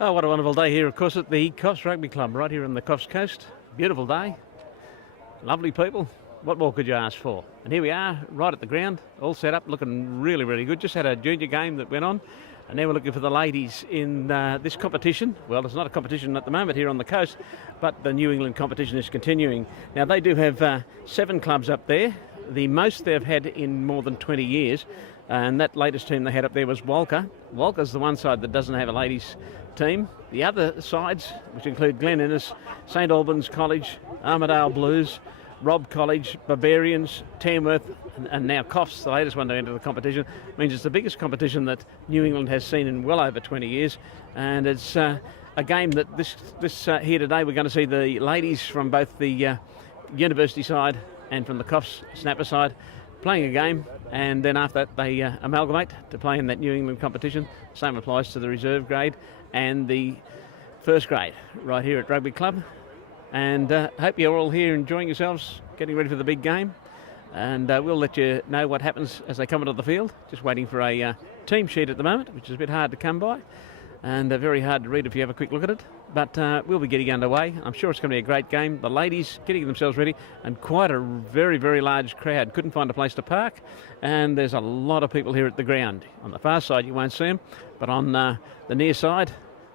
Oh, what a wonderful day here, of course, at the Coffs Rugby Club, right here on the Coffs Coast. Beautiful day, lovely people. What more could you ask for? And here we are, right at the ground, all set up, looking really, really good. Just had a junior game that went on, and now we're looking for the ladies in this competition. Well, it's not a competition at the moment here on the coast, but the New England competition is continuing. Now, they do have 7 clubs up there, the most they've had in more than 20 years. And that latest team they had up there was Walker. Walker's the one side that doesn't have a ladies team. The other sides, which include Glen Innes, St Albans College, Armidale Blues, Robb College, Barbarians, Tamworth, and now Coffs, the latest one to enter the competition, means it's the biggest competition that New England has seen in well over 20 years. And it's a game that this here today, we're going to see the ladies from both the university side and from the Coffs snapper side playing a game, and then after that they amalgamate to play in that New England competition. Same applies to the reserve grade and the first grade right here at Rugby Club. And hope you're all here enjoying yourselves, getting ready for the big game. And we'll let you know what happens as they come onto the field. Just waiting for a team sheet at the moment, which is a bit hard to come by and very hard to read if you have a quick look at it. But we'll be getting underway. I'm sure it's going to be a great game. The ladies getting themselves ready, and quite a very, very large crowd. Couldn't find a place to park, and there's a lot of people here at the ground. On the far side you won't see them, but on the near side,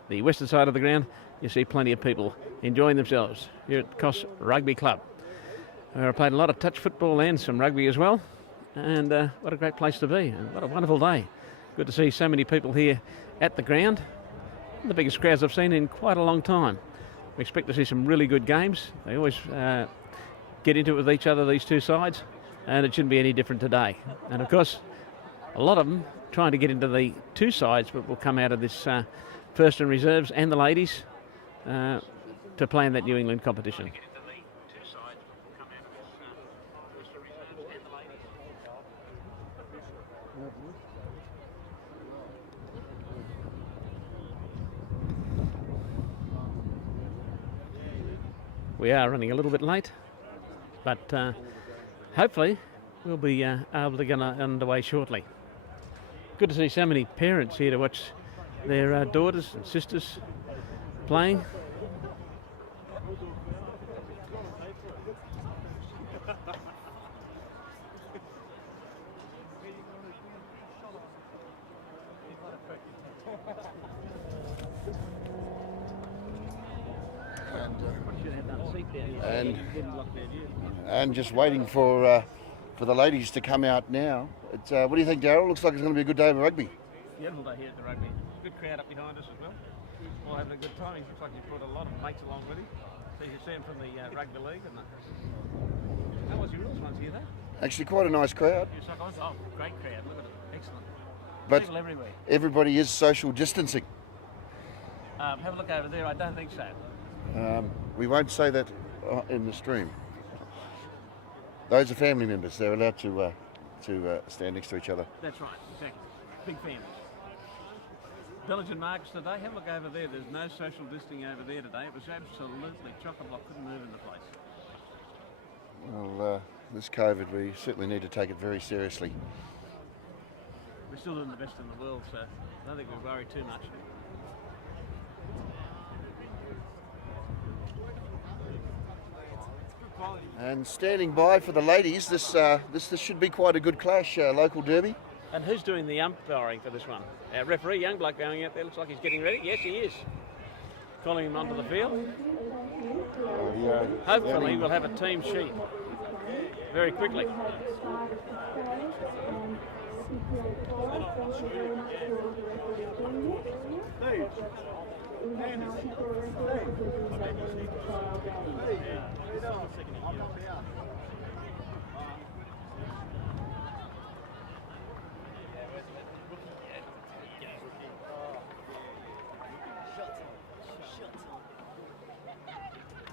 the western side of the ground, you see plenty of people enjoying themselves here at Coffs Rugby Club. I've played a lot of touch football and some rugby as well, and what a great place to be, and what a wonderful day. Good to see so many people here at the ground. The biggest crowds I've seen in quite a long time. We expect to see some really good games. They always get into it with each other, these two sides, and it shouldn't be any different today. And of course, a lot of them trying to get into the two sides, but will come out of this first and reserves and the ladies to play in that New England competition. We are running a little bit late, but hopefully we'll be able to get underway shortly. Good to see so many parents here to watch their daughters and sisters playing. And just waiting for the ladies to come out now. What do you think, Darryl? Looks like it's going to be a good day of rugby. Beautiful day here at the rugby. Good crowd up behind us as well. All having a good time. It looks like you've brought a lot of mates along with you. So you can see them from the rugby league. And how was your rules once here, though? Actually, quite a nice crowd. Oh, great crowd. Look at it. Excellent. But people everywhere. Everybody is social distancing. Have a look over there. I don't think so. We won't say that in the stream. Those are family members. They're allowed to stand next to each other. That's right, exactly. Big families. Village and markets today. Have a look over there. There's no social distancing over there today. It was absolutely chock-a-block. Couldn't move in the place. Well, this COVID, we certainly need to take it very seriously. We're still doing the best in the world, so I don't think we worry too much. And standing by for the ladies, this should be quite a good clash, local derby. And who's doing the umpiring for this one? Our referee, young bloke going out there, looks like he's getting ready. Yes, he is. Calling him onto the field. Hopefully we'll have a team sheet very quickly.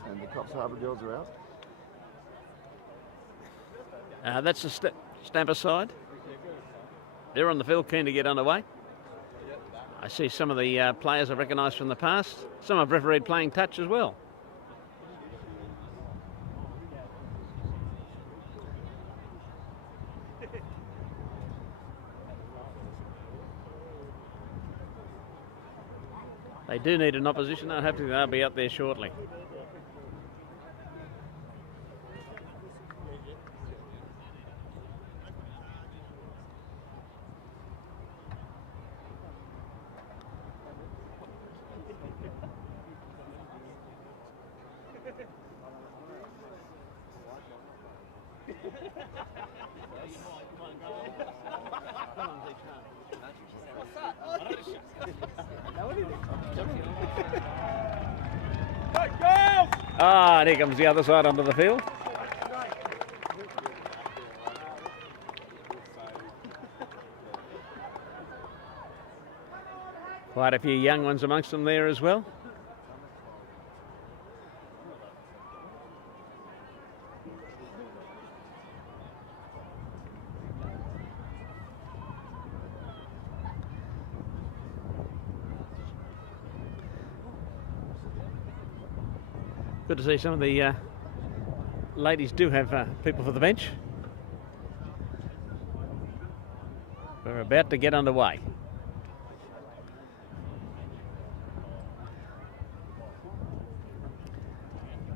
And the Coffs Harbour girls are out. That's the Stamper side. They're on the field, keen to get underway. I see some of the players I recognise from the past. Some I've refereed playing touch as well. They do need an opposition. I hope they'll be up there shortly. Ah, and here comes the other side onto the field. Quite a few young ones amongst them there as well. Good to see some of the ladies do have people for the bench. We're about to get underway.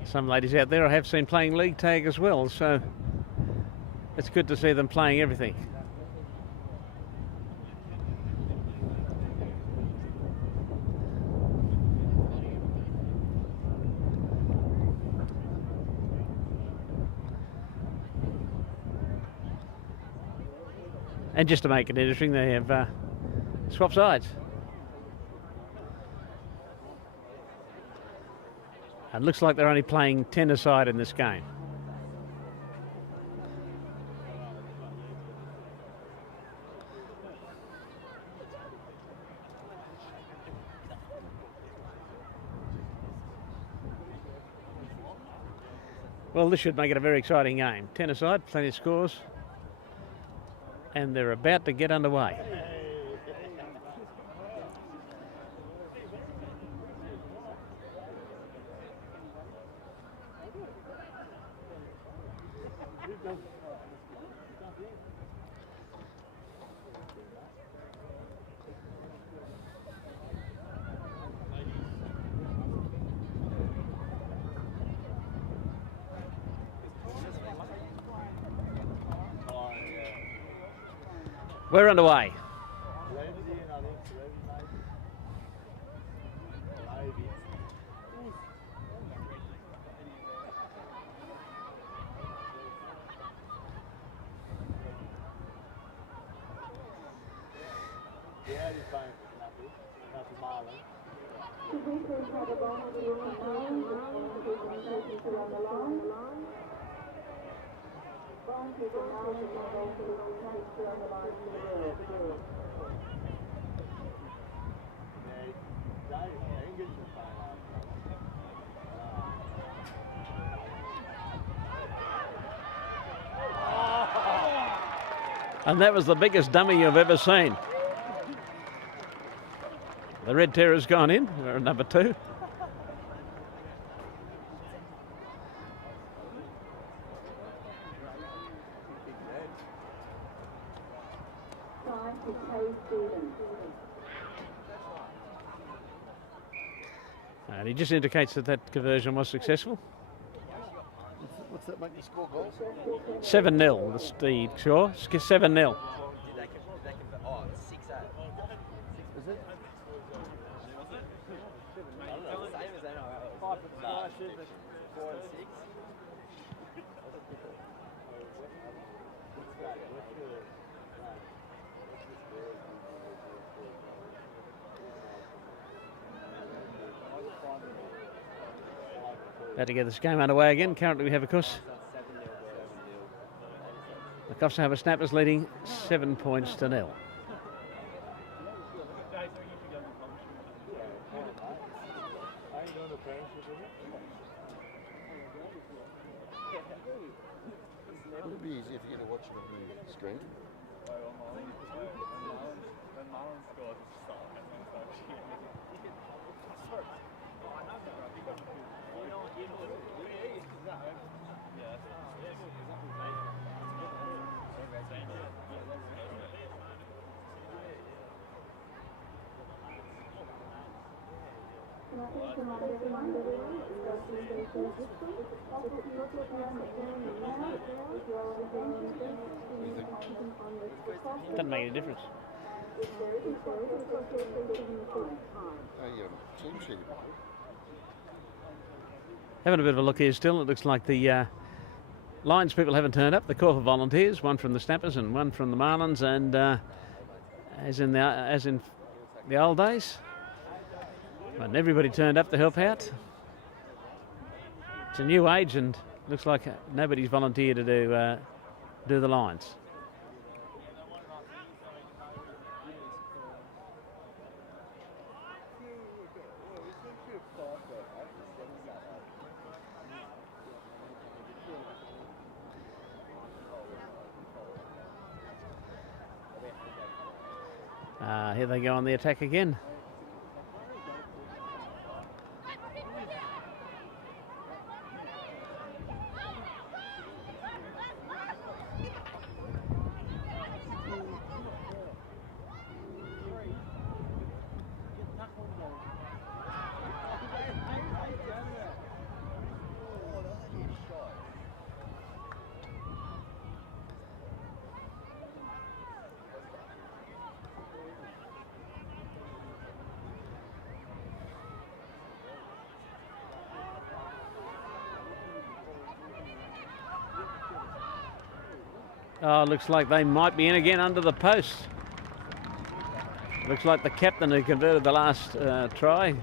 Some ladies out there I have seen playing league tag as well, so it's good to see them playing everything. And just to make it interesting, they have swap sides. And looks like they're only playing 10-a-side in this game. Well, this should make it a very exciting game. 10-a-side, plenty of scores. And they're about to get underway. We're underway. And that was the biggest dummy you've ever seen. The Red Terror's gone in. We're at number 2. And he just indicates that that conversion was successful. What's that make the score goals? 7-0, the Steed, sure. 7-0. About to get this game underway again. Currently we have, of course, the Coffs Harbour Snappers leading 7 points to 0. Would it be easier for you to watch it on the screen? Doesn't make any difference. Team sheet. Having a bit of a look here still, it looks like the Lions people haven't turned up. The Corps volunteers, one from the Snappers and one from the Marlins, and as in the old days, and everybody turned up to help out. It's a new age, and looks like nobody's volunteered to do the Lions. Here they go on the attack again. Oh, looks like they might be in again under the post. Looks like the captain who converted the last try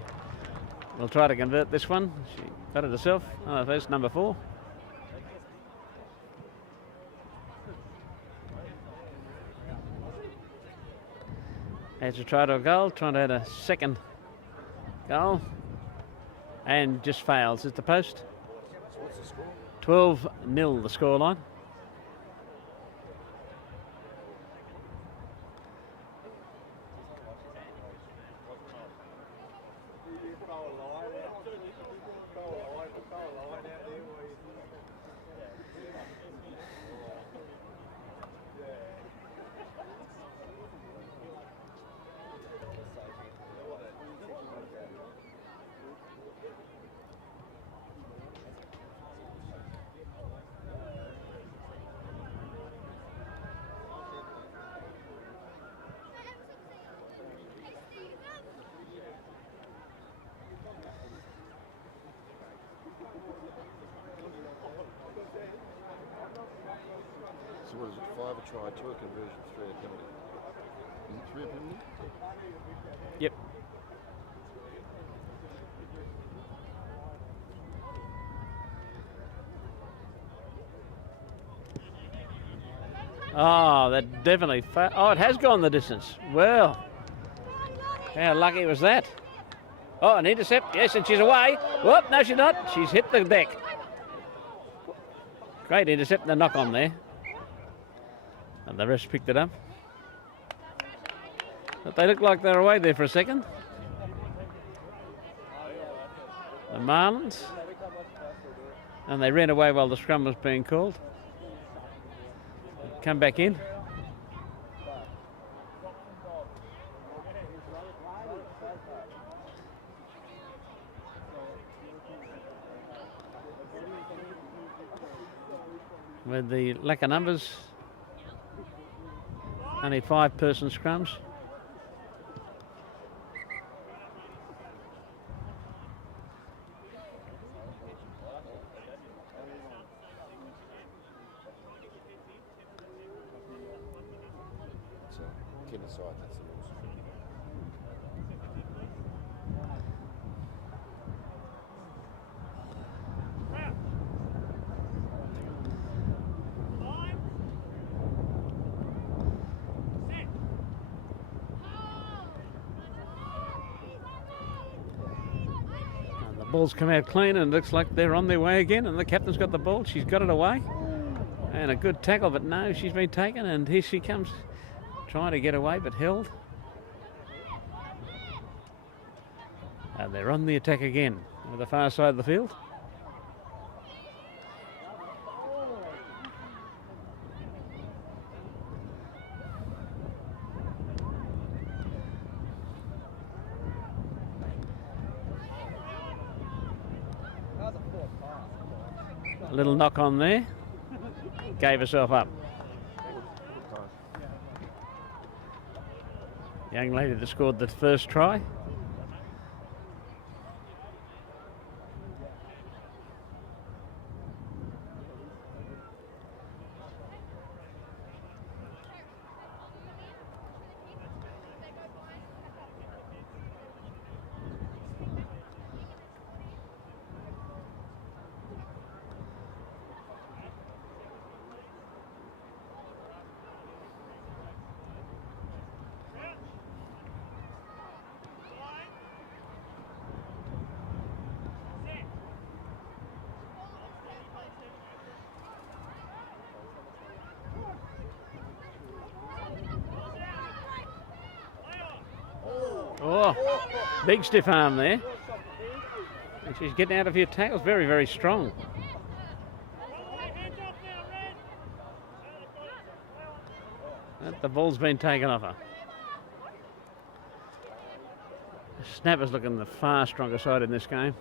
will try to convert this one. She got it herself. Oh, first number 4. Has to try to a goal, trying to add a second goal, and just fails at the post. So what's the score? 12-0 the scoreline. So what is it? 5 a try, 2 a conversion, 3 a penalty. Is it 3 a penalty? Yep. Oh, that definitely. Oh, it has gone the distance. Well, how lucky was that? Oh, an intercept. Yes, and she's away. Whoop, no, she's not. She's hit the deck. Great intercept. The knock on there. And the rest picked it up. But they looked like they were away there for a second. The Marlins. And they ran away while the scrum was being called. Come back in. With the lack of numbers, only 5-person scrums. So, Ken aside, that's the rules. Ball's come out clean, and it looks like they're on their way again, and the captain's got the ball. She's got it away, and a good tackle, but no, she's been taken, and here she comes trying to get away, but held. And they're on the attack again with the far side of the field. A little knock on there. Gave herself up. Young lady that scored the first try. Oh, big stiff arm there. And she's getting out of her tackles very, very strong. And the ball's been taken off her. Snappers looking the far stronger side in this game.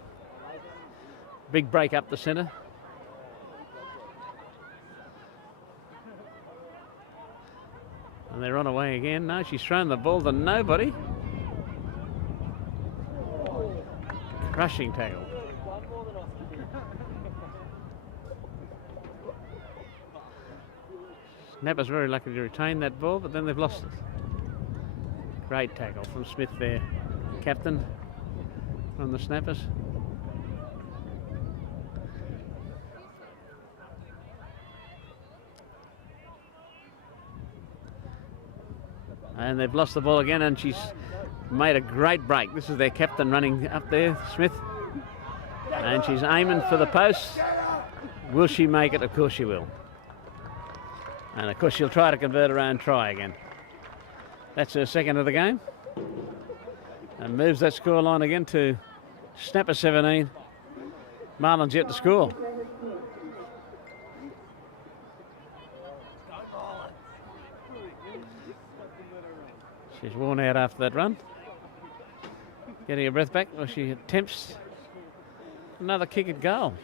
Big break up the centre. And they're on away again. No, she's thrown the ball to nobody. Crushing tackle. Snappers very lucky to retain that ball, but then they've lost it. Great tackle from Smith there, captain from the Snappers. And they've lost the ball again, and she's made a great break. This is their captain running up there, Smith. And she's aiming for the post. Will she make it? Of course she will. And of course she'll try to convert her own try again. That's her second of the game. And moves that scoreline again to Snapper 17. Marlins yet to score. She's worn out after that run. Getting her breath back while she attempts another kick at goal.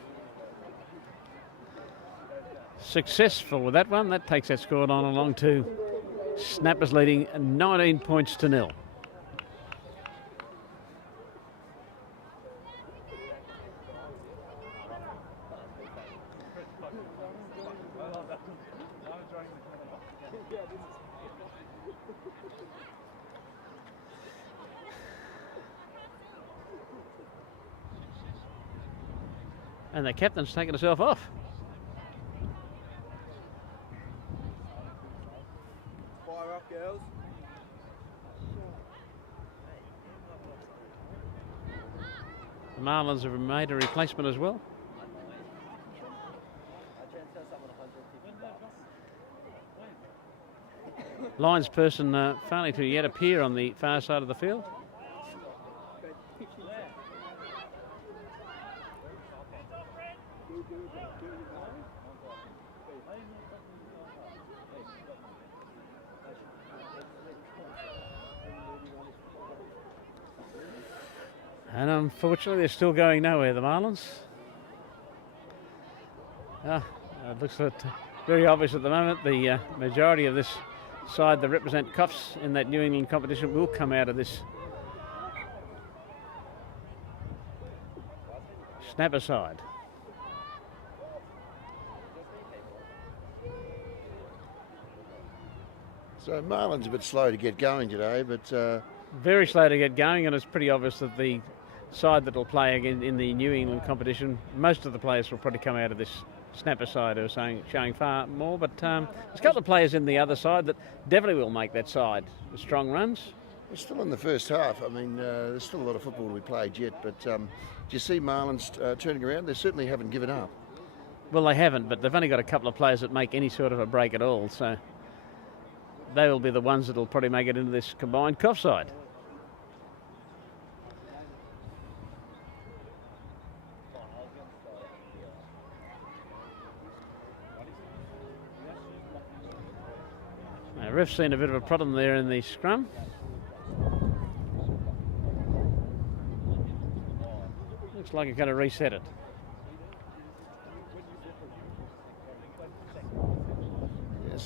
Successful with that one. That takes that scoreline along to Snappers leading 19 points to 0. And the captain's taken herself off. Fire up, girls. The Marlins have made a replacement as well. Lines person failing to yet appear on the far side of the field. And unfortunately, they're still going nowhere, the Marlins. It looks very obvious at the moment. The majority of this side that represent Cuffs in that New England competition will come out of this Snapper side. So Marlins a bit slow to get going today, but very slow to get going, and it's pretty obvious that the side that will play again in the New England competition, most of the players will probably come out of this Snapper side who are showing far more, but there's a couple of players in the other side that definitely will make that side with strong runs. we're still in the first half. I mean, there's still a lot of football to be played yet, but do you see Marlins turning around? They certainly haven't given up. Well, they haven't, but they've only got a couple of players that make any sort of a break at all, so they will be the ones that will probably make it into this combined Cuff side. Now, ref's seen a bit of a problem there in the scrum. Looks like he's going to reset it.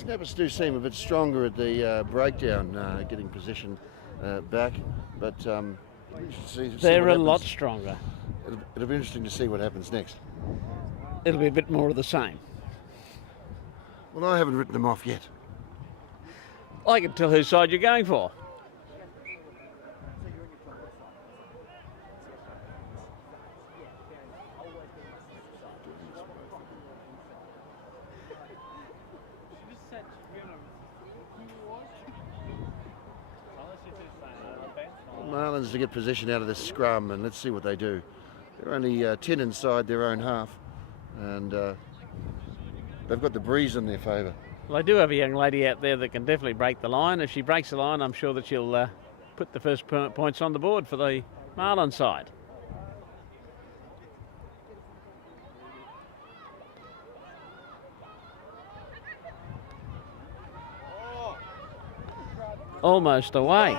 Snappers do seem a bit stronger at the breakdown, getting position back, but they're a lot stronger. It'll be interesting to see what happens next. It'll be a bit more of the same. Well, I haven't written them off yet. I can tell whose side you're going for. Marlins to get possession out of this scrum, and let's see what they do. They're only 10 inside their own half, and they've got the breeze in their favour. Well, I do have a young lady out there that can definitely break the line. If she breaks the line, I'm sure that she'll put the first points on the board for the Marlins side. Almost away.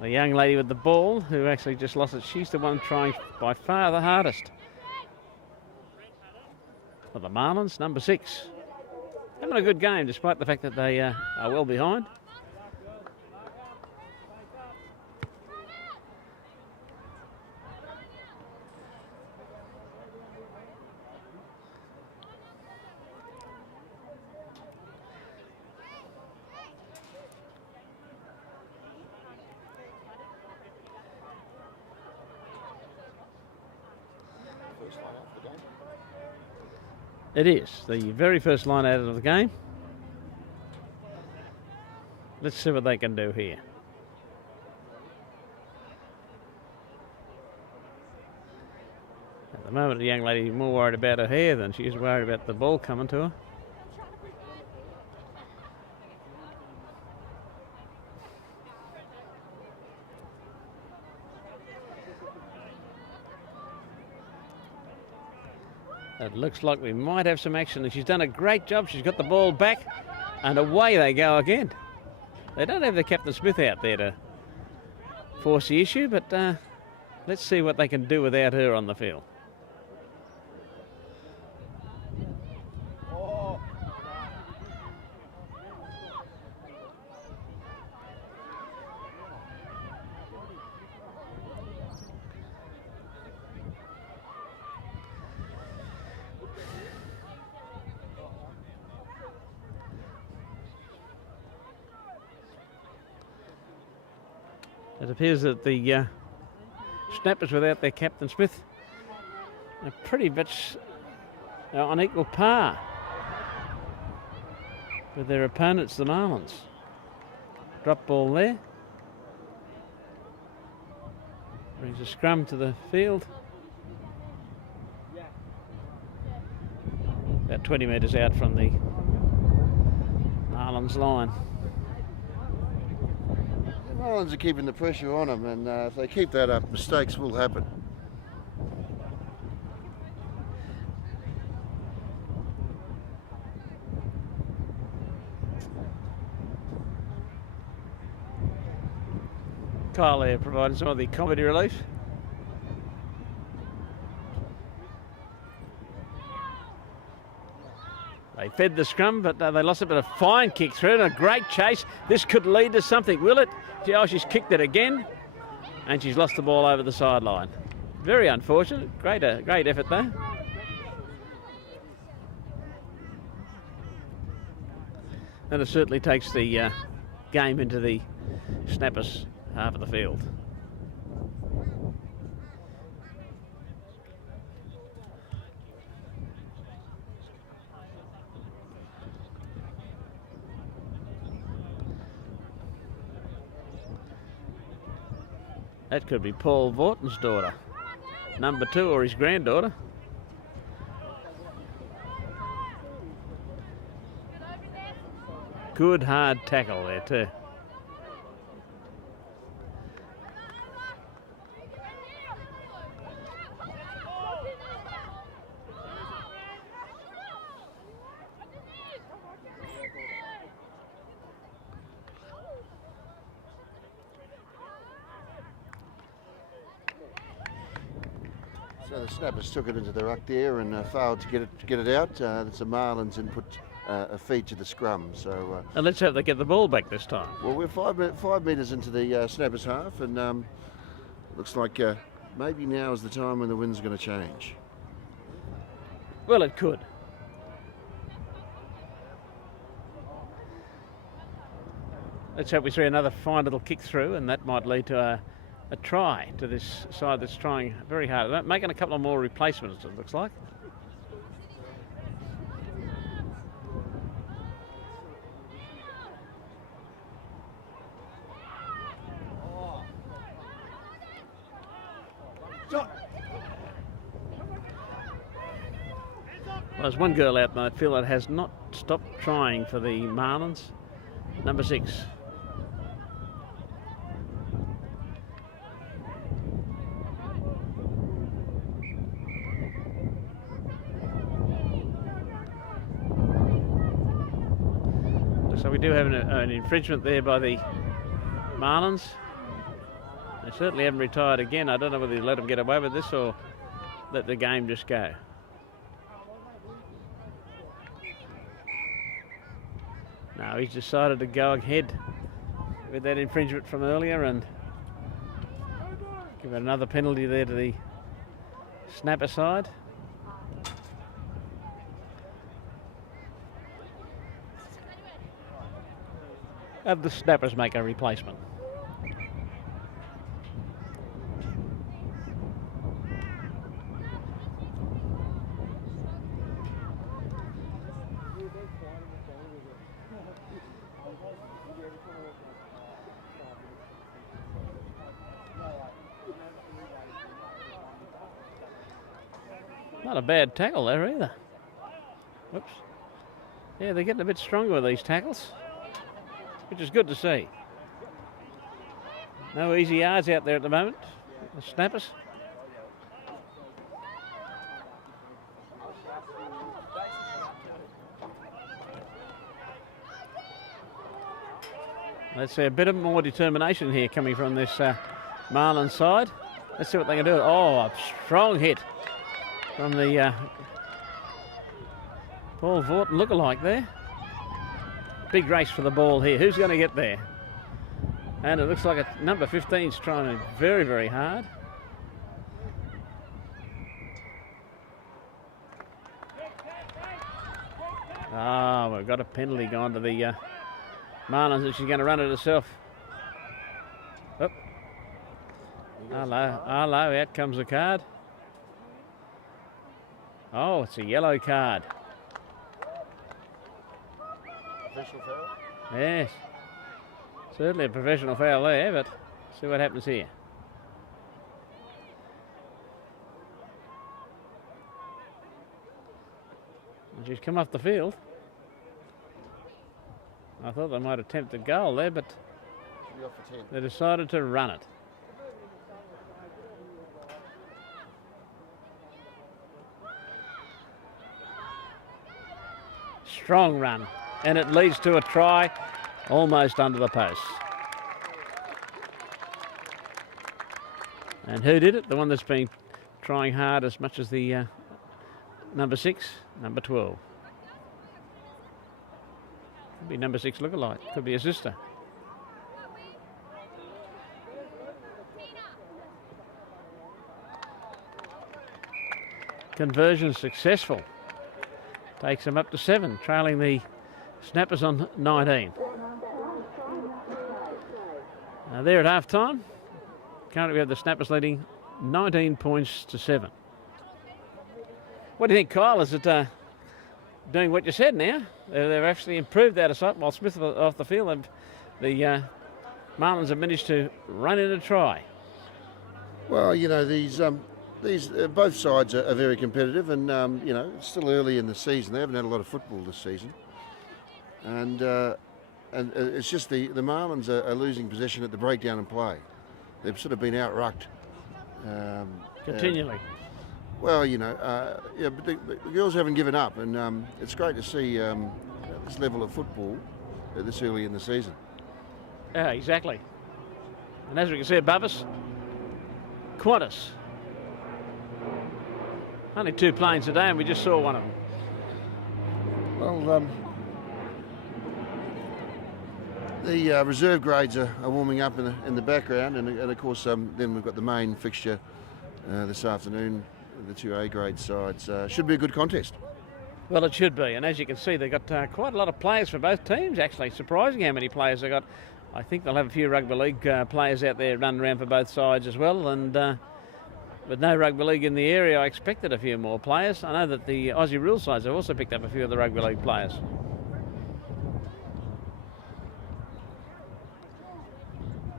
The young lady with the ball, who actually just lost it, she's the one trying by far the hardest. For the Marlins, number 6. Having a good game despite the fact that they are well behind. It is the very first line out of the game. Let's see what they can do here. At the moment, the young lady is more worried about her hair than she is worried about the ball coming to her. It looks like we might have some action, and she's done a great job. She's got the ball back, and away they go again. They don't have the Captain Smith out there to force the issue, but let's see what they can do without her on the field. It appears that the Snappers without their Captain Smith are pretty much on equal par with their opponents, the Marlins. Drop ball there. Brings a scrum to the field. About 20 metres out from the Marlins line. The Marlins are keeping the pressure on them, and if they keep that up, mistakes will happen. Kyle there providing some of the comedy relief. They fed the scrum, but they lost it, but a fine kick through and a great chase. This could lead to something, will it? Oh, she's kicked it again, and she's lost the ball over the sideline. Very unfortunate. Great effort there. And it certainly takes the game into the Snappers half of the field. That could be Paul Vorton's daughter, number 2, or his granddaughter. Good hard tackle there too. So the snappers took it into the ruck there and failed to get it out. It's the Marlins and put a feed to the scrum. So And let's hope they get the ball back this time. well, we're 5 metres into the snappers half, and looks like maybe now is the time when the wind's going to change. Well, it could. Let's hope we see another fine little kick through, and that might lead to a try to this side that's trying very hard. They're making a couple of more replacements, it looks like. Well, there's one girl out in that field that has not stopped trying for the Marlins. Number 6. So we do have an infringement there by the Marlins. They certainly haven't retired again. I don't know whether they let them get away with this or let the game just go. No, he's decided to go ahead with that infringement from earlier and give another penalty there to the snapper side. And the snappers make a replacement. Not a bad tackle there either. Whoops. Yeah, they're getting a bit stronger with these tackles, which is good to see. No easy yards out there at the moment, the snappers. Let's see a bit of more determination here coming from this Marlins side. Let's see what they can do. Oh, a strong hit from the Paul Vorton lookalike there. Big race for the ball here. Who's going to get there? And it looks like number 15's trying very, very hard. Ah, we've got a penalty gone to the Marlins, and she's going to run it herself. Oh. Hello, out comes the card. Oh, it's a yellow card. Professional foul? Yes. Certainly a professional foul there, but see what happens here. And she's come off the field. I thought they might attempt a goal there, but Should be off for 10. they decided to run it. Strong run, and it leads to a try almost under the post. And who did it? The one that's been trying hard as much as the number 6, number 12. Could be number 6 lookalike, could be a sister. Conversion successful. Takes them up to 7, trailing the snappers on 19. There at half time. Currently we have the snappers leading 19 points to 7. What do you think, Kyle? Is it doing what you said now? They've actually improved out of sight while Smith was off the field, and the Marlins have managed to run in a try. Well, you know, these both sides are very competitive, and you know, it's still early in the season. They haven't had a lot of football this season, and it's just the Marlins are losing possession at the breakdown and play. They've sort of been out-rucked. Continually. Well, you know, yeah, but the girls haven't given up, and it's great to see this level of football this early in the season. Yeah, exactly. And as we can see above us, Qantas Only 2 planes today, and we just saw one of them. Well, the reserve grades are warming up in the background, and of course then we've got the main fixture this afternoon. The 2 A grade sides should be a good contest. Well, it should be, and as you can see, they've got quite a lot of players for both teams, actually. Surprising how many players they've got. I think they'll have a few rugby league players out there running around for both sides as well, and with no rugby league in the area, I expected a few more players. I know that the Aussie rule sides have also picked up a few of the rugby league players.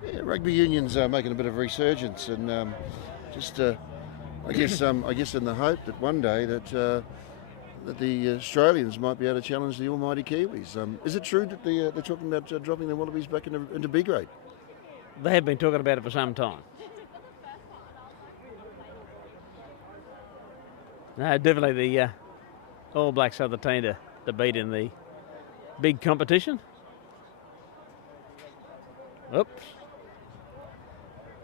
Yeah, rugby unions are making a bit of a resurgence, and I guess in the hope that one day that the Australians might be able to challenge the almighty Kiwis. Is it true that they're talking about dropping the Wallabies back into B grade? They have been talking about it for some time. No, definitely the All Blacks are the team to beat in the big competition. Oops.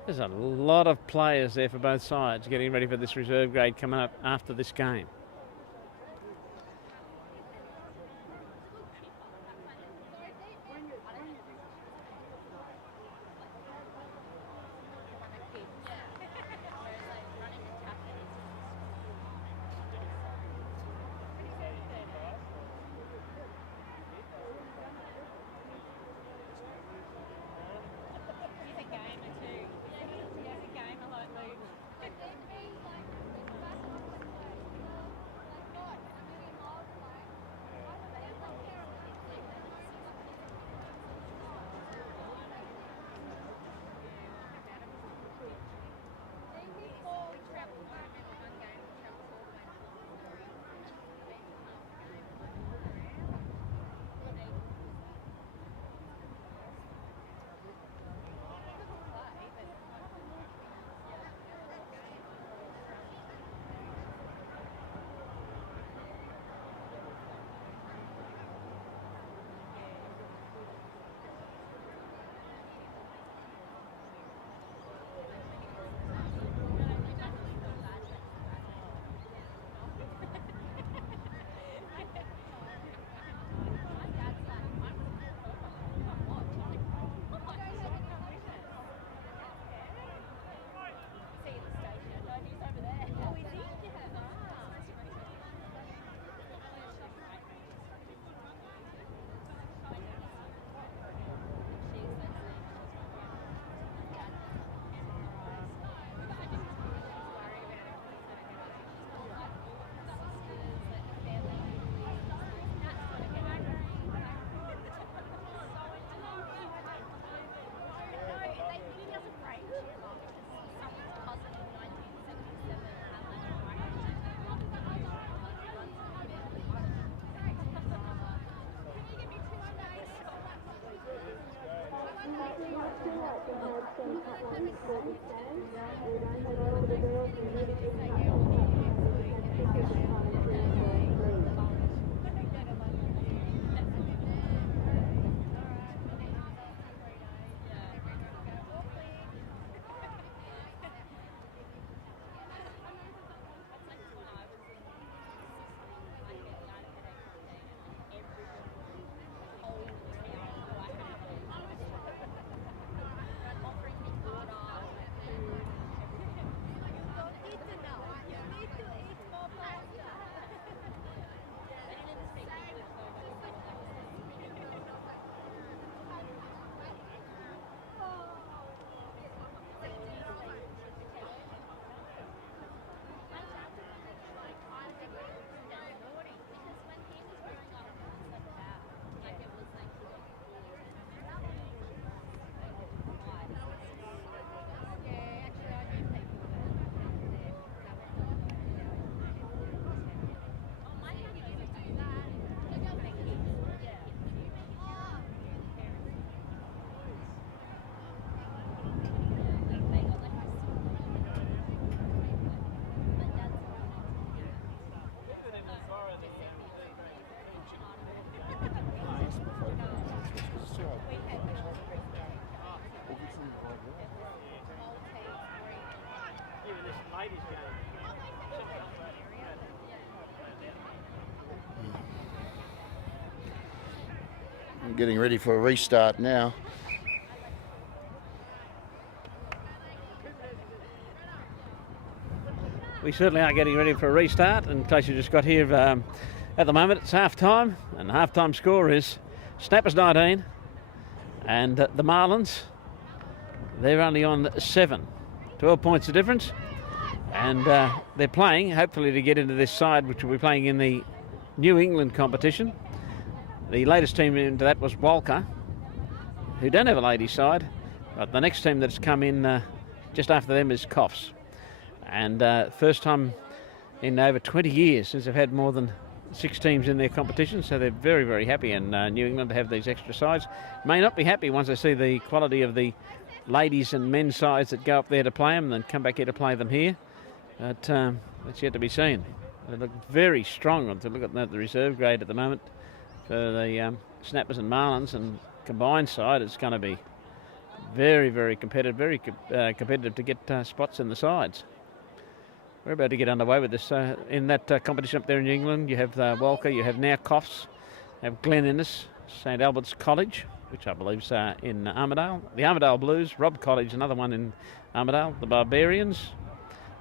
There's a lot of players there for both sides getting ready for this reserve grade coming up after this game. getting ready for a restart now. We certainly are getting ready for a restart. In case you just got here, at the moment it's half time, and the half time score is Snappers 19 and the Marlins, they're only on 7. 12 points of difference, and they're playing hopefully to get into this side, which will be playing in the New England competition. The latest team into that was Walker, who don't have a ladies side, but the next team that's come in just after them is Coffs. And first time in over 20 years since they've had more than 6 teams in their competition, so they're very, very happy in New England to have these extra sides. May not be happy once they see the quality of the ladies and men's sides that go up there to play them and then come back here to play them here. But that's yet to be seen. They look very strong to look at the reserve grade at the moment for the Snappers and Marlins, and combined side it's going to be very, very competitive, competitive to get spots in the sides. We're about to get underway with this. In that competition up there in England, you have Walker, you have now Coffs, you have Glen Innes, St Albert's College, which I believe is in Armidale, the Armidale Blues, Robb College, another one in Armidale, the Barbarians,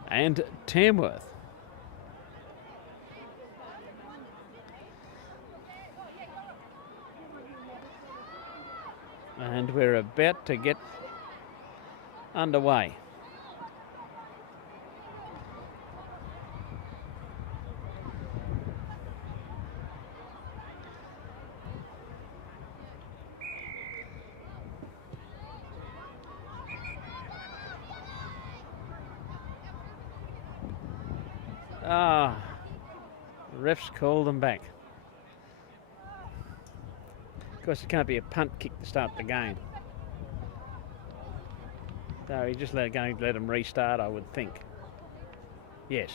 and Tamworth. And we're about to get underway. Refs called them back. Of course, it can't be a punt kick to start the game. So he just let them restart, I would think. Yes.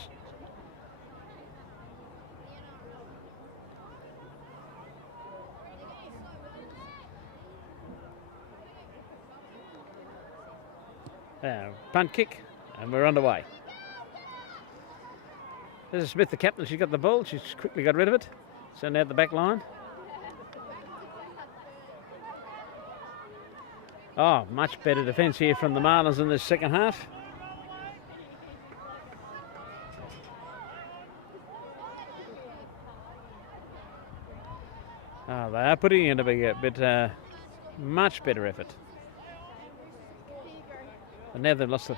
Punt kick, and we're underway. This is Smith, the captain. She's got the ball. She's quickly got rid of it. Send out the back line. Oh, much better defence here from the Marlins in this second half. Oh, they are putting in a bit much better effort. And now they've lost the...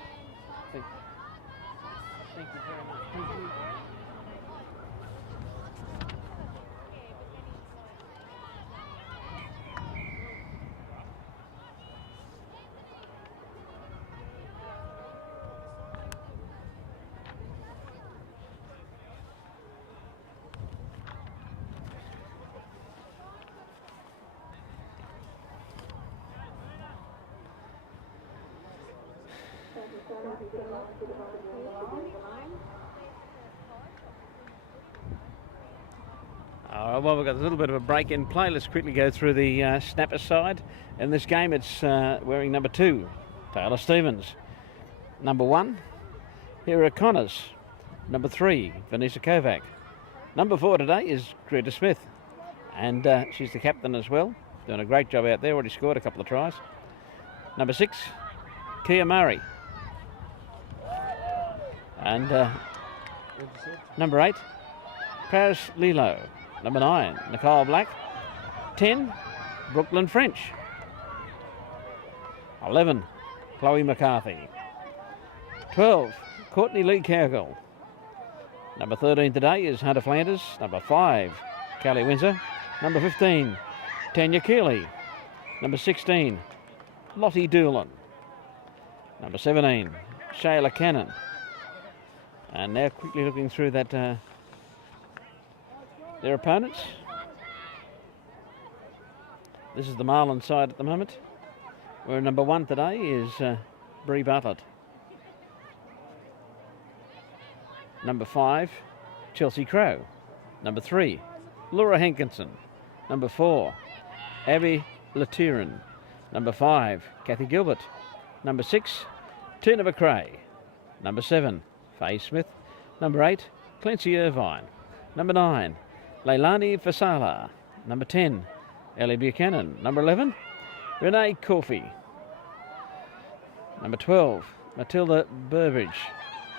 Thank you very much. Thank you. Well, we've got a little bit of a break in play. Let's quickly go through the snapper side. In this game, it's wearing number 2, Taylor Stevens. Number 1, Hera Connors. Number 3, Vanessa Kovac. Number 4 today is Greta Smith. And she's the captain as well. Doing a great job out there. Already scored a couple of tries. Number 6, Kia Murray. And number 8, Paris Lilo. Number 9, Nicole Black. 10, Brooklyn French. 11, Chloe McCarthy. 12, Courtney Lee Cowgill. Number 13 today is Hunter Flanders. Number 5, Callie Windsor. Number 15, Tanya Keeley. Number 16, Lottie Doolan. Number 17, Shayla Cannon. And now quickly looking through that their opponents. This is the Marlins side at the moment, where number 1 today is Bree Bartlett. Number 5, Chelsea Crow. Number 3, Laura Hankinson. Number 4, Abby Latiran. Number 5, Kathy Gilbert. Number 6, Tina McRae. Number 7, Faye Smith. Number 8, Clancy Irvine. Number 9, Leilani Fasala. Number 10, Ellie Buchanan. Number 11, Renee Corfey. Number 12, Matilda Burbridge.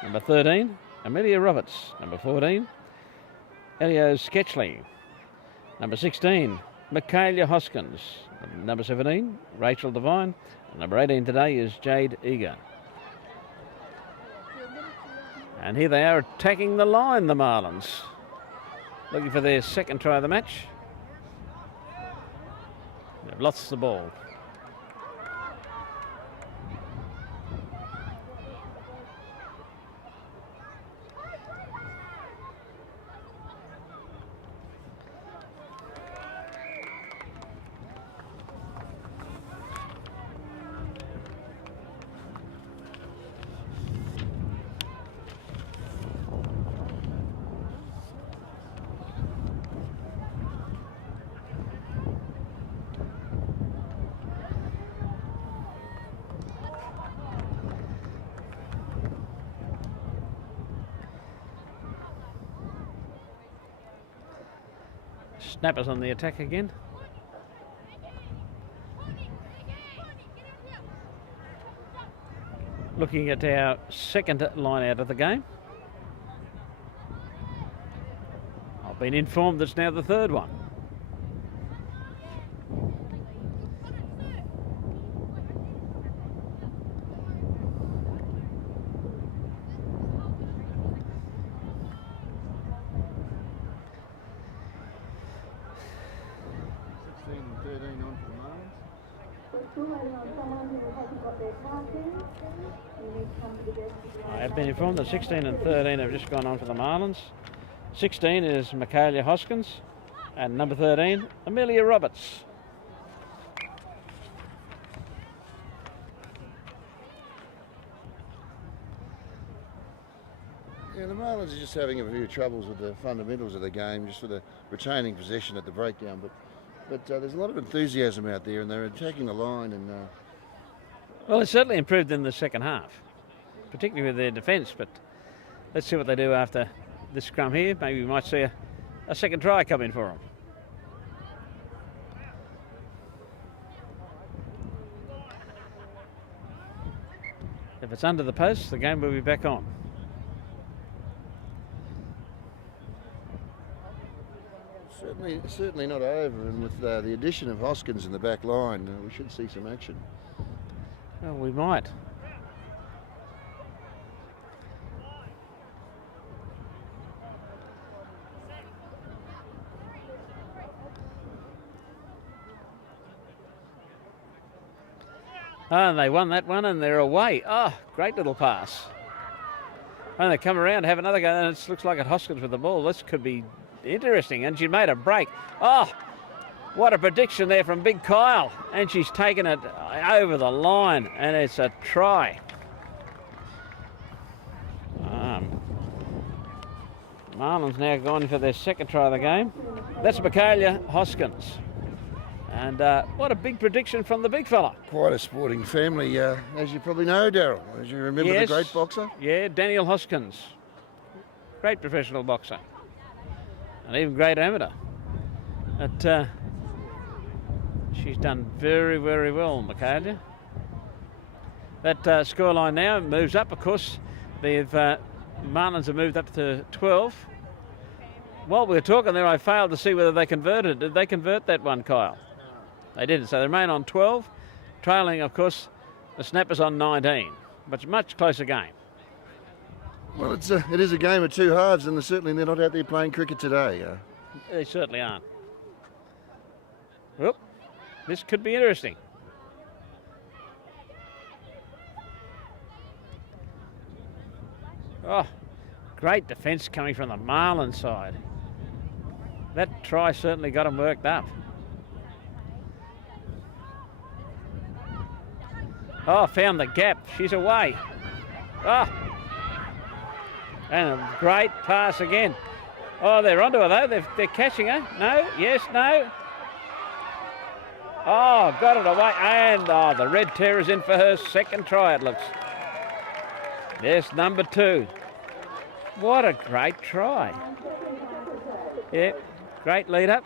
Number 13, Amelia Roberts. Number 14, Elio Sketchley. Number 16, Michaela Hoskins. Number 17, Rachel Devine. And number 18 today is Jade Eager. And here they are attacking the line, the Marlins. Looking for their second try of the match. They've lost the ball. Snappers on the attack again. Looking at our second line out of the game. I've been informed that's now the third one. I have been informed that 16 and 13 have just gone on for the Marlins. 16 is Michaela Hoskins, and number 13, Amelia Roberts. Yeah, the Marlins are just having a few troubles with the fundamentals of the game, just with the retaining possession at the breakdown. But there's a lot of enthusiasm out there, and they're attacking the line. And well, it's certainly improved in the second half, particularly with their defence. But let's see what they do after this scrum here. Maybe we might see a second try come in for them. If it's under the post, the game will be back on. Certainly not over, and with the addition of Hoskins in the back line, we should see some action. Well, we might. Oh, and they won that one and they're away. Oh, great little pass. And they come around, have another go, and it looks like it Hoskins with the ball. This could be interesting, and she made a break. Oh, what a prediction there from Big Kyle. And she's taken it over the line, and it's a try. Marlins now gone for their second try of the game. That's Michaela Hoskins. And what a big prediction from the big fella. Quite a sporting family, as you probably know, Daryl. As you remember, yes, the great boxer? Yeah, Daniel Hoskins. Great professional boxer. And even great amateur. But she's done very, very well, Michaela. That scoreline now moves up, of course. Marlins have moved up to 12. While we were talking there, I failed to see whether they converted. Did they convert that one, Kyle? They didn't, so they remain on 12, trailing, of course, the Snappers on 19. But it's a much closer game. Well, it is a game of two halves, and certainly they're not out there playing cricket today. They certainly aren't. Well, this could be interesting. Oh, great defence coming from the Marlins side. That try certainly got them worked up. Oh, found the gap. She's away. Oh. And a great pass again. Oh, they're onto her though. They're catching her. No, yes, no. Oh, got it away. And the red terror's in for her second try, it looks. Yes, number 2. What a great try. Yeah, great lead up.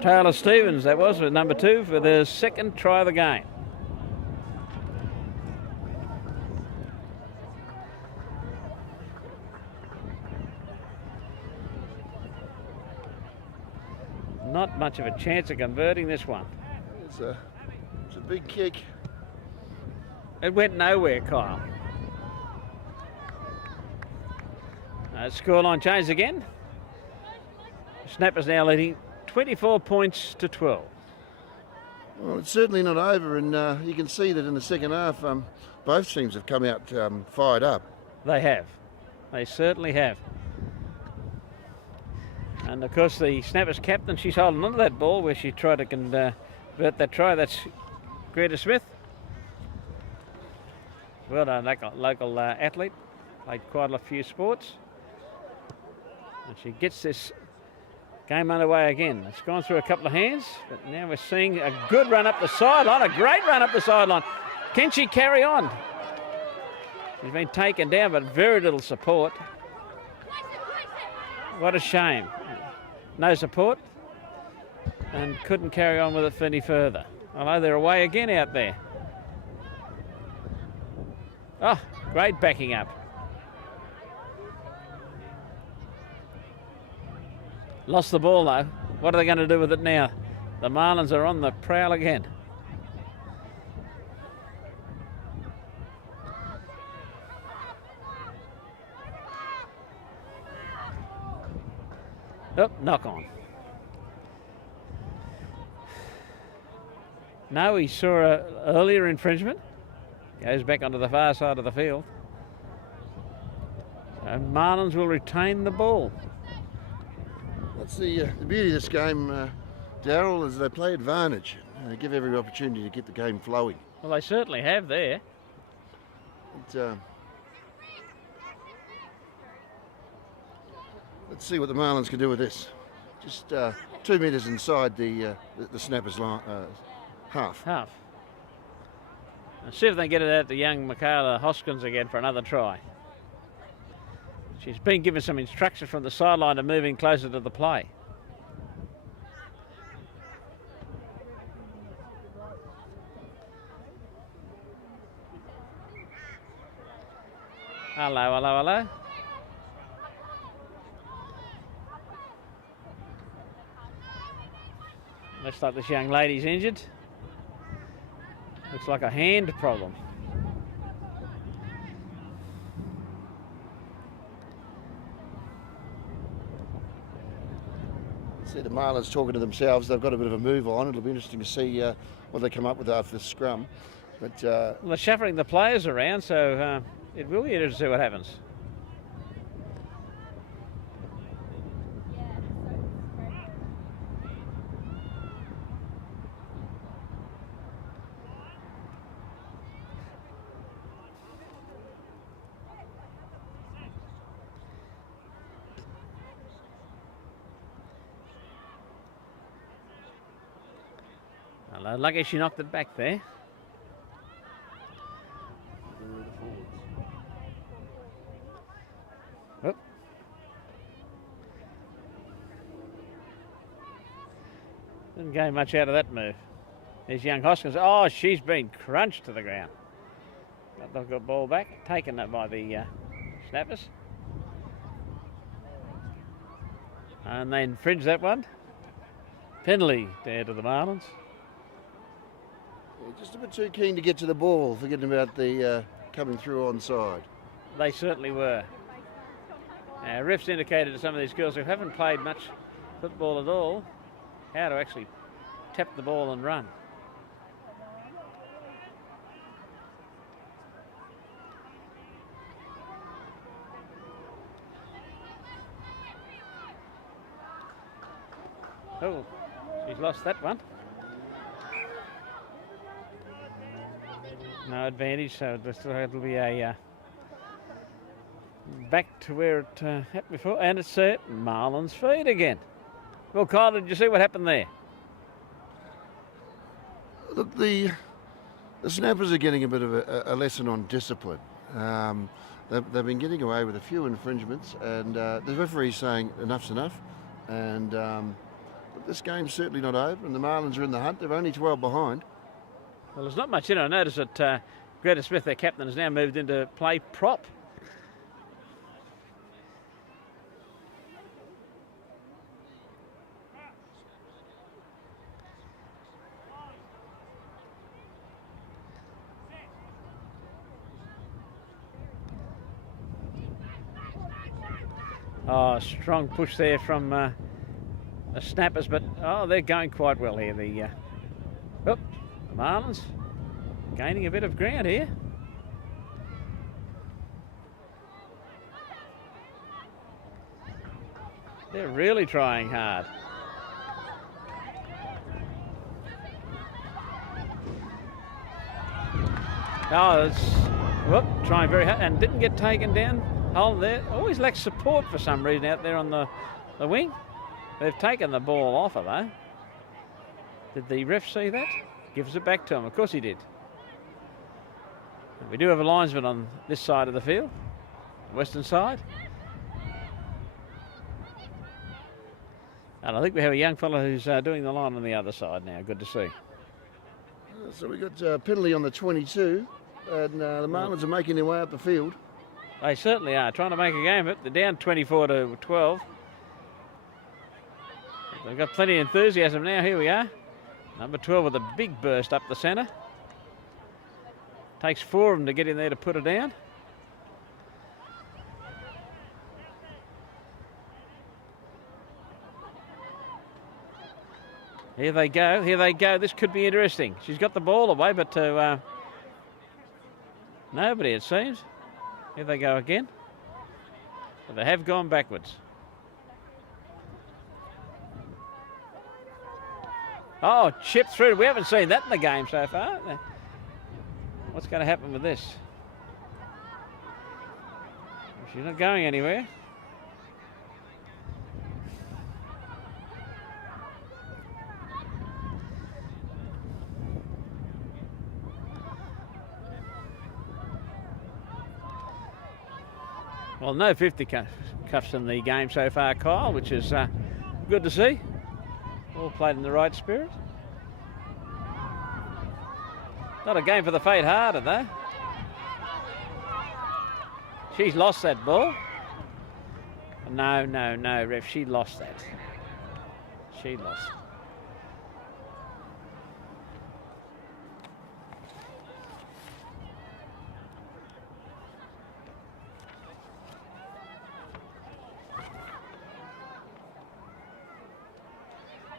Taylor Stevens, that was, with number 2 for the second try of the game. Not much of a chance of converting this one. It's a big kick. It went nowhere, Kyle. Scoreline changed again. Snappers now leading 24 points to 12. Well, it's certainly not over, and you can see that in the second half, both teams have come out fired up. They have. They certainly have. And of course, the Snappers captain, she's holding onto that ball where she tried to convert that try. That's Greta Smith. Well done, local athlete. Played quite a few sports. And she gets this game underway again. It's gone through a couple of hands, but now we're seeing a good run up the sideline, a great run up the sideline. Can she carry on? She's been taken down, but very little support. What a shame. No support, and couldn't carry on with it any further. Although they're away again out there. Oh, great backing up. Lost the ball though. What are they going to do with it now? The Marlins are on the prowl again. Oh, knock on. No, he saw an earlier infringement. Goes back onto the far side of the field. So Marlins will retain the ball. That's the beauty of this game, Darryl, is they play advantage. They give every opportunity to get the game flowing. Well, they certainly have there. Let's see what the Marlins can do with this. Just 2 metres inside the Snappers line, half. Half. Let's see if they get it out to young Michaela Hoskins again for another try. She's been given some instruction from the sideline to move in closer to the play. Hello, hello, hello. Looks like this young lady's injured. Looks like a hand problem. See the Marlins talking to themselves. They've got a bit of a move on. It'll be interesting to see what they come up with after the scrum. But well, they're shuffling the players around, so it will be interesting to see what happens. Lucky she knocked it back there. Oh. Didn't gain much out of that move. There's young Hoskins. Oh, she's been crunched to the ground. They've got ball back, taken that by the Snappers. And they infringe that one. Penalty there to the Marlins. Just a bit too keen to get to the ball, forgetting about the coming through onside. They certainly were. Refs indicated to some of these girls who haven't played much football at all how to actually tap the ball and run. Oh, she's lost that one. No advantage, so it'll be a back to where it happened before, and it's Marlins feed again. Well, Kyle, did you see what happened there? Look, the Snappers are getting a bit of a lesson on discipline. They've been getting away with a few infringements, and the referee's saying enough's enough, and But this game's certainly not over, and the Marlins are in the hunt. They're only 12 behind. Well, there's not much in it. I notice that Greta Smith, their captain, has now moved into play prop. Oh, strong push there from the snappers, but they're going quite well here. The Marlins gaining a bit of ground here. They're really trying hard. Oh, it's trying very hard and didn't get taken down. Hold there. Always lacks support for some reason out there on the wing. They've taken the ball off her though. Did the ref see that? Gives it back to him. Of course he did. And we do have a linesman on this side of the field, western side. And I think we have a young fellow who's doing the line on the other side now. Good to see. So we got a penalty on the 22, and the Marlins are making their way up the field. They certainly are trying to make a game of it. They're down 24-12. They've got plenty of enthusiasm now. Here we are. Number 12 with a big burst up the centre. Takes 4 of them to get in there to put it down. Here they go. Here they go. This could be interesting. She's got the ball away, but to nobody, it seems. Here they go again. But they have gone backwards. Oh, chipped through. We haven't seen that in the game so far. What's going to happen with this? She's not going anywhere. Well, no 50 cuffs in the game so far, Kyle, which is good to see. All played in the right spirit. Not a game for the faint-hearted, though. She's lost that ball. No, ref. She lost that. She lost.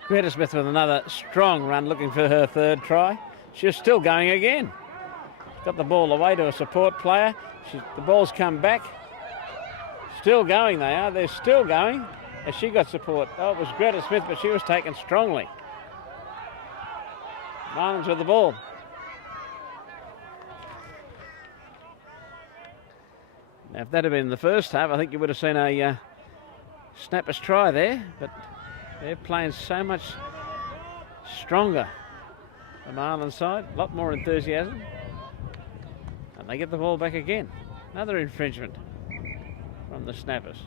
Greta Smith with another strong run looking for her third try. She's still going again. Got the ball away to a support player. The ball's come back. Still going they are. They're still going. As she got support. Oh, it was Greta Smith, but she was taken strongly. Marlins with the ball. Now, if that had been in the first half, I think you would have seen a snapper's try there, but they're playing so much stronger. The Marlins side, a lot more enthusiasm. And they get the ball back again. Another infringement from the snappers.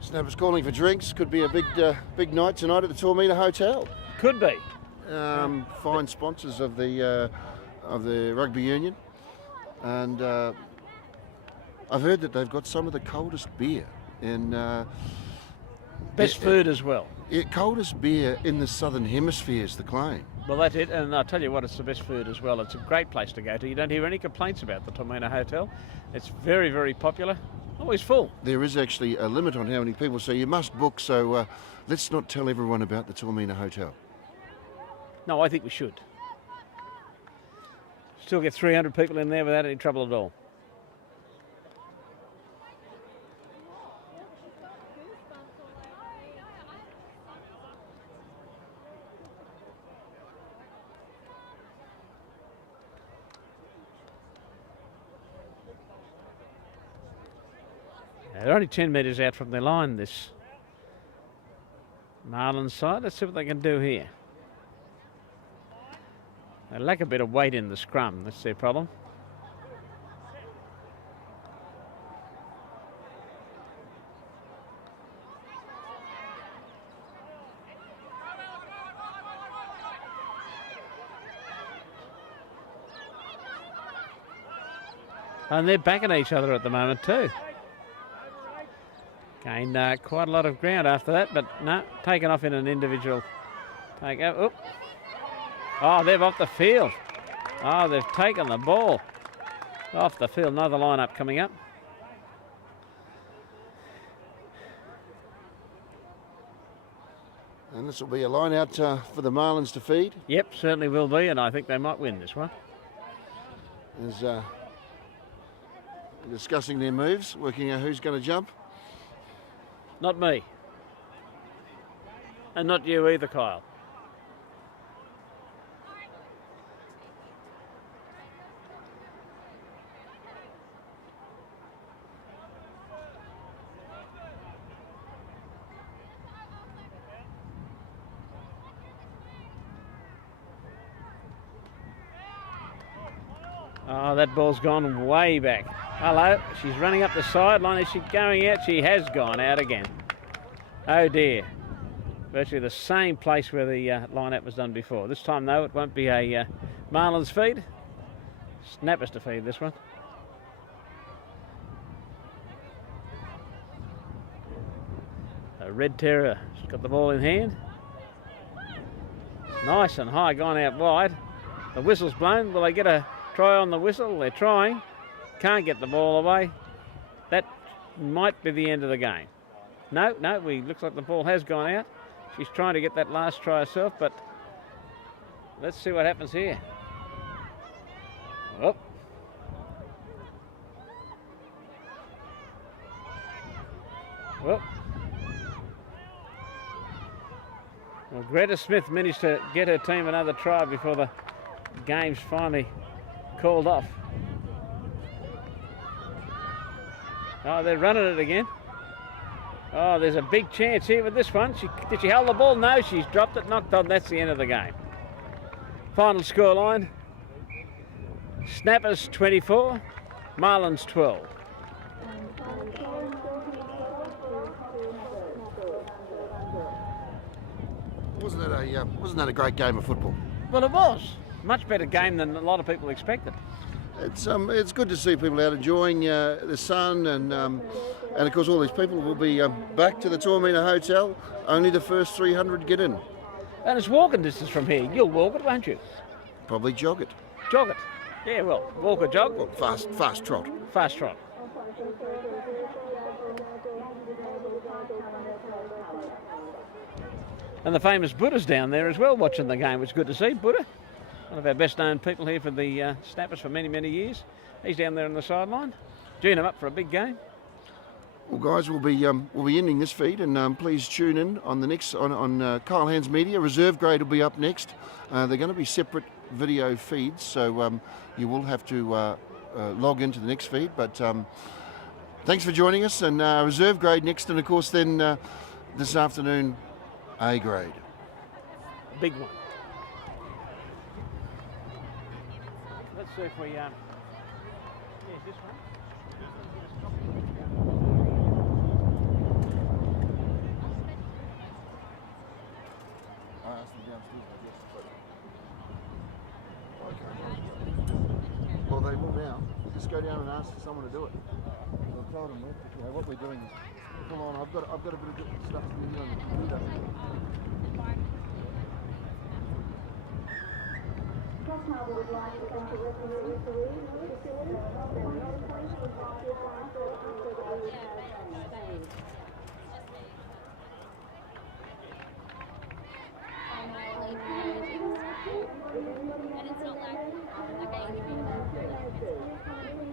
Snappers calling for drinks. Could be a big night tonight at the Tormina Hotel. Could be. Fine sponsors of the rugby union, and I've heard that they've got some of the coldest beer in best food as well. Coldest beer in the southern hemisphere is the claim. Well, that's it, and I'll tell you what, it's the best food as well. It's a great place to go to. You don't hear any complaints about the Tormina Hotel. It's very, very popular. Always full. There is actually a limit on how many people, so you must book. So let's not tell everyone about the Tormina Hotel. No, I think we should. Still get 300 people in there without any trouble at all. They're only 10 metres out from their line, this Marlins side. Let's see what they can do here. They lack a bit of weight in the scrum. That's their problem. And they're backing each other at the moment too. Gained quite a lot of ground after that, but no, taken off in an individual take out. Oh, they've off the field. Oh, they've taken the ball off the field. Another lineup coming up. And this will be a line out for the Marlins to feed. Yep, certainly will be, and I think they might win this one. As discussing their moves, working out who's going to jump. Not me. And not you either, Kyle. Oh, that ball's gone way back. Hello, she's running up the sideline. Is she going out? She has gone out again. Oh dear. Virtually the same place where the line-out was done before. This time though, it won't be a Marlins feed. Snappers to feed this one. A Red Terror, she's got the ball in hand. Nice and high, gone out wide. The whistle's blown. Will they get a try on the whistle? They're trying. Can't get the ball away. That might be the end of the game. No, looks like the ball has gone out. She's trying to get that last try herself, but let's see what happens here. Oh. Well, Greta Smith managed to get her team another try before the game's finally called off. Oh, they're running it again. Oh, there's a big chance here with this one. Did she hold the ball? No, she's dropped it, knocked on. That's the end of the game. Final scoreline. Snappers 24, Marlins 12. Wasn't that a great game of football? Well, it was. Much better game than a lot of people expected. It's good to see people out enjoying the sun, and of course all these people will be back to the Tormina Hotel. Only the first 300 get in. And it's walking distance from here. You'll walk it, won't you? Probably jog it. Jog it. Yeah, well, walk or jog. Well, fast trot. Fast trot. And the famous Buddha's down there as well watching the game. It's good to see Buddha. One of our best known people here for the Snappers for many, many years. He's down there on the sideline. Geeing him up for a big game. Well, guys, we'll be ending this feed, and please tune in on the next on Kyle Hands Media. Reserve grade will be up next. They're going to be separate video feeds, so you will have to log into the next feed. But thanks for joining us, and reserve grade next, and of course then this afternoon A grade. Big one. Let's see if we yes, this one. I asked them downstairs, I guess. Okay. Well, they will now. Just go down and ask someone to do it. I've told them what we're doing is, come on, I've got a bit of different stuff to do on the computer. Would like to thank the referee